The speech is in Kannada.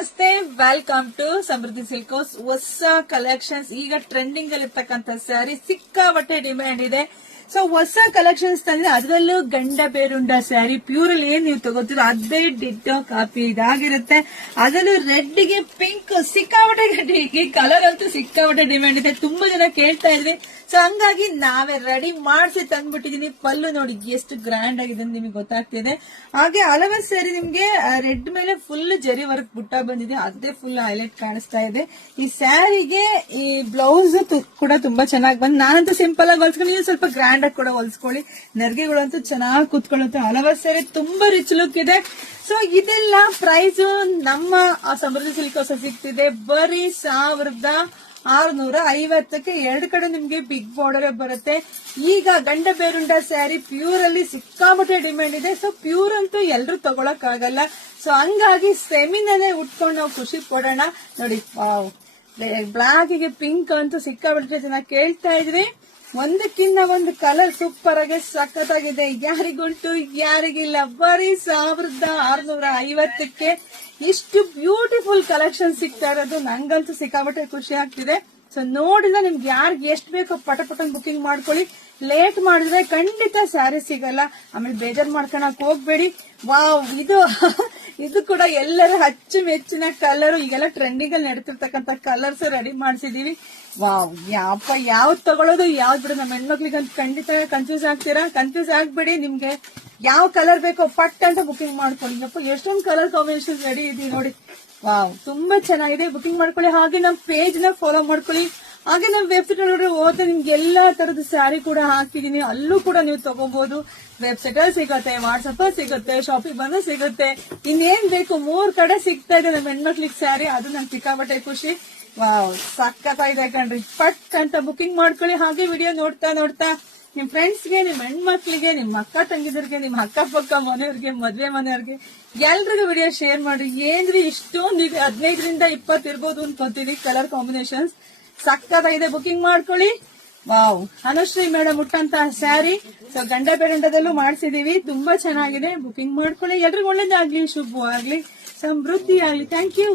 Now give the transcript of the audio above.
ನಮಸ್ತೆ, ವೆಲ್ಕಮ್ ಟು ಸಮೃದ್ಧಿ ಸಿಲ್ಕೋಸ್. ಹೊಸ ಕಲೆಕ್ಷನ್ಸ್ ಈಗ ಟ್ರೆಂಡಿಂಗ್ ಅಲ್ಲಿ ಇರ್ತಕ್ಕಂಥ ಸ್ಯಾರಿ ಸಿಕ್ಕಾಪಟ್ಟೆ ಡಿಮ್ಯಾಂಡ್ ಇದೆ. ಸೊ ಹೊಸ ಕಲೆಕ್ಷನ್ಸ್ ತಂದ್ರೆ ಅದರಲ್ಲೂ ಗಂಡ ಬೇರುಂಡ ಸ್ಯಾರಿ ಪ್ಯೂರ್ ಅಲ್ಲಿ ಏನ್ ನೀವು ತಗೋತೀರೋ ಅದೇ ಡಿಟ್ಟೋ ಕಾಪಿ ಇದಾಗಿರುತ್ತೆ. ಅದರಲ್ಲೂ ರೆಡ್ ಗೆ ಪಿಂಕ್ ಸಿಕ್ಕಾಪಟ್ಟೆ ಈ ಕಲರ್ ಅಂತೂ ಸಿಕ್ಕಾಪಟ್ಟೆ ಡಿಮ್ಯಾಂಡ್ ಇದೆ. ತುಂಬಾ ಜನ ಕೇಳ್ತಾ ಇದ್ರಿ. ಸೊ ಹಂಗಾಗಿ ನಾವೇ ರೆಡಿ ಮಾಡಿಸಿ ತಂದ್ಬಿಟ್ಟಿದೀನಿ. ಪಲ್ಲು ನೋಡಿ ಎಷ್ಟು ಗ್ರ್ಯಾಂಡ್ ಆಗಿದೆ ಅಂತ ನಿಮಗೆ ಗೊತ್ತಾಗ್ತಿದೆ. ಹಾಗೆ ಹಲವಾರು ಸ್ಯಾರಿ ನಿಮ್ಗೆ ರೆಡ್ ಮೇಲೆ ಫುಲ್ ಜರಿ ವರ್ಕ್ ಬುಟ್ಟ ಬಂದಿದೆ, ಅದೇ ಫುಲ್ ಹೈಲೈಟ್ ಕಾಣಿಸ್ತಾ ಇದೆ. ಈ ಸ್ಯಾರಿಗೆ ಈ ಬ್ಲೌಸ್ ಕೂಡ ತುಂಬಾ ಚೆನ್ನಾಗಿ ಬಂದ್. ನಾನಂತೂ ಸಿಂಪಲ್ ಆಗಿ ಹೊಲ್ಸ್ಕೊಂಡು, ನೀವು ಸ್ವಲ್ಪ ಗ್ರ್ಯಾಂಡ್ ಆಗಿ ಕೂಡ ಹೊಲ್ಸ್ಕೊಳ್ಳಿ. ನೆರಿಗೆಗಳಂತೂ ಚೆನ್ನಾಗಿ ಕೂತ್ಕೊಳ್ಳುತ್ತೆ. ಹಲವಾರು ಸ್ಯಾರಿ ತುಂಬಾ ರಿಚ್ ಲುಕ್ ಇದೆ. ಸೊ ಇದೆಲ್ಲ ಪ್ರೈಸ್ ನಮ್ಮ ಸಮೃದ್ಧಿ ಸಿಲ್ಕೋಸ್ ಸಿಗ್ತಿದೆ ಬರೀ 1650ಕ್ಕೆ. ಎರಡು ಕಡೆ ನಿಮ್ಗೆ ಬಿಗ್ ಬಾರ್ಡರ್ ಬರುತ್ತೆ. ಈಗ ಗಂಡ ಬೇರುಂಡ ಸ್ಯಾರಿ ಪ್ಯೂರ್ ಅಲ್ಲಿ ಸಿಕ್ಕಾಪಟ್ಟೆ ಡಿಮ್ಯಾಂಡ್ ಇದೆ. ಸೊ ಪ್ಯೂರ್ ಅಂತೂ ಎಲ್ರು ತಗೊಳಕ್ ಆಗಲ್ಲ. ಸೊ ಹಂಗಾಗಿ ಸೆಮಿನಲ್ಲೇ ಉಟ್ಕೊಂಡು ನಾವು ಖುಷಿ ಪಡೋಣ. ನೋಡಿ, ಬ್ಲಾಕ್ ಗೆ ಪಿಂಕ್ ಅಂತೂ ಸಿಕ್ಕಾಪಟ್ಟೆ ಜನ ಕೇಳ್ತಾ ಇದ್ರಿ. ಒಂದಕ್ಕಿಂತ ಒಂದು ಕಲರ್ ಸೂಪರ್ ಆಗಿ ಸಖತ್ತಾಗಿದೆ. ಯಾರಿಗುಂಟು ಯಾರಿಗಿಲ್ಲ. ಬರೀ 1650ಕ್ಕೆ ಇಷ್ಟು ಬ್ಯೂಟಿಫುಲ್ ಕಲೆಕ್ಷನ್ ಸಿಗ್ತಾ ಇರೋದು ನಂಗಂತೂ ಸಿಕ್ಕಾಪಟ್ಟೆ ಖುಷಿ ಆಗ್ತಿದೆ. ಸೊ ನೋಡಿದ್ರೆ ನಿಮ್ಗೆ ಯಾರಿಗೆ ಎಷ್ಟು ಬೇಕೋ ಪಟ ಬುಕಿಂಗ್ ಮಾಡ್ಕೊಳ್ಳಿ. ಲೇಟ್ ಮಾಡಿದ್ರೆ ಖಂಡಿತ ಸ್ಯಾರಿ ಸಿಗಲ್ಲ. ಆಮೇಲೆ ಬೇಜಾರ್ ಮಾಡ್ಕೊಳಕ್ ಹೋಗ್ಬೇಡಿ. ವಾವ್, ಇದು ಕೂಡ ಎಲ್ಲರ ಅಚ್ಚುಮೆಚ್ಚಿನ ಕಲರ್. ಈಗೆಲ್ಲ ಟ್ರೆಂಡಿಂಗ್ ಅಲ್ಲಿ ನಡೀತಿರ್ತಕ್ಕಂಥ ಕಲರ್ಸ್ ರೆಡಿ ಮಾಡಿಸಿದೀವಿ. ವಾವ್, ಯಾವ್ದು ತಗೊಳ್ಳೋದು ಯಾವ್ದು ಬಿಡು. ನಮ್ಮ ಹೆಣ್ಮಕ್ಳಿಗಂತ ಖಂಡಿತ ಕನ್ಫ್ಯೂಸ್ ಆಗ್ತೀರಾ. ಕನ್ಫ್ಯೂಸ್ ಆಗ್ಬೇಡಿ. ನಿಮ್ಗೆ ಯಾವ ಕಲರ್ ಬೇಕೋ ಪಟ್ ಅಂತ ಬುಕಿಂಗ್ ಮಾಡ್ಕೊಳ್ಳಿ. ಎಷ್ಟೊಂದು ಕಲರ್ ಕಾಂಬಿನೇಷನ್ ರೆಡಿ ಇದೆ ನೋಡಿ. ವಾವ್, ತುಂಬಾ ಚೆನ್ನಾಗಿದೆ. ಬುಕಿಂಗ್ ಮಾಡ್ಕೊಳ್ಳಿ. ಹಾಗೆ ನಮ್ಮ ಪೇಜ್ ನ ಫಾಲೋ ಮಾಡ್ಕೊಳ್ಳಿ. ಹಾಗೆ ನಮ್ಮ ವೆಬ್ಸೈಟ್ ಒಳಗಡೆ ಹೋದ್ರೆ ನಿಮ್ಗೆ ಎಲ್ಲಾ ತರದ ಸ್ಯಾರಿ ಕೂಡ ಹಾಕಿದೀನಿ. ಅಲ್ಲೂ ಕೂಡ ನೀವು ತಗೋಬಹುದು. ವೆಬ್ಸೈಟ್ ಅಲ್ಲಿ ಸಿಗುತ್ತೆ, ವಾಟ್ಸ್ಆಪ್ ಅಲ್ಲಿ ಸಿಗುತ್ತೆ, ಶಾಪಿಂಗ್ ಬಂದು ಸಿಗುತ್ತೆ. ಇನ್ನೇನ್ ಬೇಕು 3 ಕಡೆ ಸಿಗ್ತಾ ಇದೆ ನಮ್ಮ ಹೆಣ್ಮಕ್ಳಿಗೆ ಸ್ಯಾರಿ. ಅದು ನನ್ ಸಿಕ್ಕಾಪಟ್ಟೆ ಖುಷಿ. ವಾವ್, ಸಕ್ಕತ್ತಾಗಿದೆ ಕಣ್ರಿ. ಪಟ್ ಅಂತ ಬುಕಿಂಗ್ ಮಾಡ್ಕೊಳ್ಳಿ. ಹಾಗೆ ವಿಡಿಯೋ ನೋಡ್ತಾ ನಿಮ್ ಫ್ರೆಂಡ್ಸ್ಗೆ, ನಿಮ್ ಹೆಣ್ಮಕ್ಳಿಗೆ, ನಿಮ್ ಅಕ್ಕ ತಂಗಿದರಿಗೆ, ನಿಮ್ ಅಕ್ಕಪಕ್ಕ ಮನೆಯವ್ರಿಗೆ, ಮದ್ವೆ ಮನೆಯವ್ರಿಗೆ ಎಲ್ರಿಗೂ ವಿಡಿಯೋ ಶೇರ್ ಮಾಡ್ರಿ. ಏನ್ರಿ ಇಷ್ಟೊಂದು 15ರಿಂದ 20 ಇರ್ಬೋದು ಅನ್ಕೊಂತೀನಿ ಕಲರ್ ಕಾಂಬಿನೇಷನ್ಸ್. ಸಕ್ಕತ್ತಾಗಿದೆ. ಬುಕಿಂಗ್ ಮಾಡ್ಕೊಳ್ಳಿ. ವಾವ್, ಅನುಶ್ರೀ ಮೇಡಮ್ ಉಟ್ಟಂತ ಸ್ಯಾರಿ. ಸೊ ಗಂಡ ಬೇರುಂಡದಲ್ಲೂ ಮಾಡಿಸಿದೀವಿ. ತುಂಬಾ ಚೆನ್ನಾಗಿದೆ. ಬುಕಿಂಗ್ ಮಾಡ್ಕೊಳ್ಳಿ. ಎಲ್ರಿಗೂ ಒಳ್ಳೇದಾಗ್ಲಿ, ಶುಭವಾಗ್ಲಿ, ಸಮೃದ್ಧಿ ಆಗ್ಲಿ. Thank you.